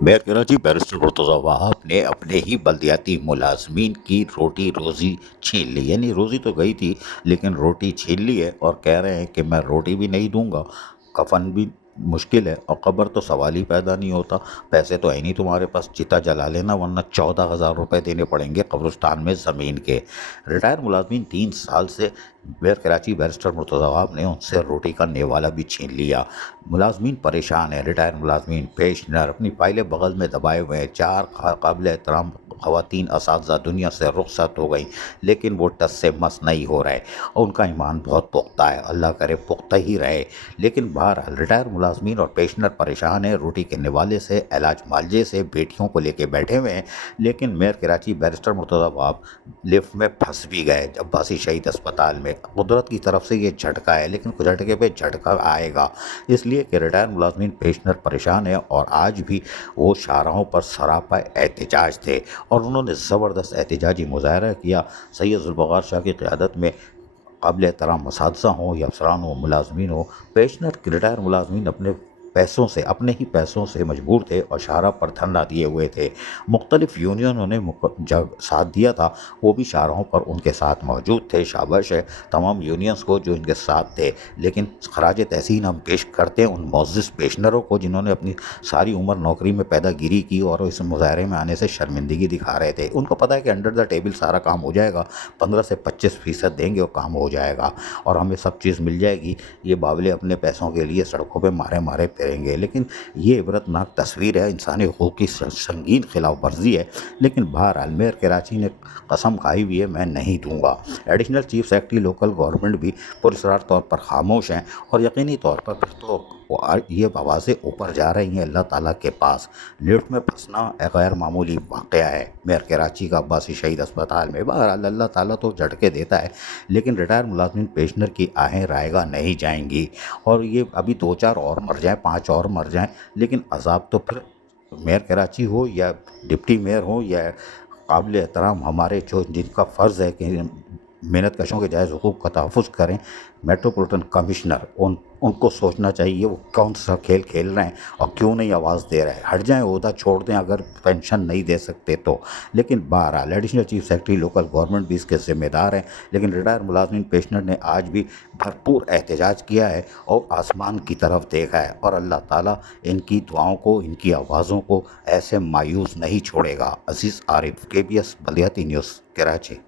Mayor Karachi barrister Murtaza Wahab ने अपने ही बल्दियाती मुलाजमीन की रोटी रोज़ी छीन ली। यानी रोज़ी तो गई थी लेकिन रोटी छीन ली है, और कह रहे हैं कि मैं रोटी भी नहीं दूंगा, कफन भी मुश्किल है, और कब्र तो सवाल ही पैदा नहीं होता। पैसे तो है नहीं तुम्हारे पास, चिता जला लेना वरना 14,000 रुपये देने पड़ेंगे कब्रिस्तान में ज़मीन के। रिटायर मुलाजमीन 3 साल से मेयर कराची बैरिस्टर मुर्तज़ा वहाब ने उनसे रोटी का नेवाला भी छीन लिया। मुलाजमीन परेशान हैं। रिटायर मुलाजमीन पेंशनर अपनी फाइलें बगल में दबाए हुए हैं। 4 काबिल एहतराम ख़वातीन असातिज़ा दुनिया से रुखसत हो गई, लेकिन वो टस से मस नहीं हो रहे, और उनका ईमान बहुत पुख्ता है, अल्लाह करे पुख्ता ही रहे। लेकिन बहरहाल रिटायर मुलाजमीन और पेंशनर परेशान हैं, रोटी के निवाले से, इलाज मालजे से, बेटियों को लेके बैठे हुए हैं। लेकिन mayor Karachi barrister Murtaza Wahab lift में फंस भी गए अब्बासी शहीद अस्पताल में। कुदरत की तरफ से ये झटका है, लेकिन झटके पे झटका आएगा, इसलिए कि रिटायर मुलाजमीन पेंशनर परेशान है। और आज भी वो शाहराहों पर सरापा एहतजाज थे, और उन्होंने ज़बरदस्त एहतजाजी मुजाहरा किया। सैयद ज़ुल्फ़िकार शाह की क़यादत में काबिल एहतराम असातिज़ा हों या अफसरान हो, मुलाजमीन हो, पेंशनर रिटायर मुलाजमीन अपने पैसों से, अपने ही पैसों से मजबूर थे और शाहराह पर धरना दिए हुए थे। मुख्तलिफ यूनियनों ने जब साथ दिया था, वो भी शाहराहों पर उनके साथ मौजूद थे। शाबाश है तमाम यूनियंस को जो इनके साथ थे। लेकिन खराज तहसीन हम पेश करते हैं उन मुअज़्ज़िज़ पेशनरों को जिन्होंने अपनी सारी उम्र नौकरी में पैदागिरी की और इस मुजाहरे में आने से शर्मिंदगी दिखा रहे थे। उनको पता है कि अंडर द टेबल सारा काम हो जाएगा, 15 से 25% देंगे और काम हो जाएगा और हमें सब चीज़ मिल जाएगी। ये बावले अपने पैसों के लिए सड़कों पे मारे मारे फिरेंगे। लेकिन ये इबरतनाक तस्वीर है, इंसानी हुकूक़ की संगीन खिलाफ वर्जी है। लेकिन बहरहाल मेयर कराची ने कसम खाई हुई है, मैं नहीं दूंगा। Additional chief secretary local government भी पुरस्कार तौर पर खामोश हैं, और यकीनी तौर पर फिर तो ये आवाज़ें ऊपर जा रही हैं अल्लाह ताला के पास। लिफ्ट में फंसना एक गैर मामूली वाक़या है मेयर कराची का अब्बासी शहीद अस्पताल में। बहरहाल अल्लाह ताला तो झटके देता है, लेकिन रिटायर मुलाजमीन पेंशनर की आहें रायगा नहीं जाएंगी। और ये अभी 2-4 और मर जाएं, 5 और मर जाएं, लेकिन अजाब तो फिर मेयर कराची हो या डिप्टी मेयर हो या काबिल एहतराम हमारे जो जिनका फ़र्ज़ है कि मेहनत कशों के जायज़ हुकूक़ का तहफ़्फ़ुज़ करें, मेट्रोपॉलिटन कमिश्नर, उनको सोचना चाहिए वो कौन सा खेल खेल रहे हैं और क्यों नहीं आवाज़ दे रहे हैं। हट जाएं, ओहदा छोड़ दें अगर पेंशन नहीं दे सकते तो। लेकिन बहरहाल additional chief secretary local government भी इसके ज़िम्मेदार हैं। लेकिन रिटायर मुलाजमीन पेंशनर ने आज भी भरपूर एहतजाज किया है और आसमान की तरफ देखा है, और अल्लाह ताला इनकी दुआओं को, इनकी आवाज़ों को ऐसे मायूस नहीं छोड़ेगा। अज़ीज़ आरिफ, KBS बल्दियाती न्यूज़, कराची।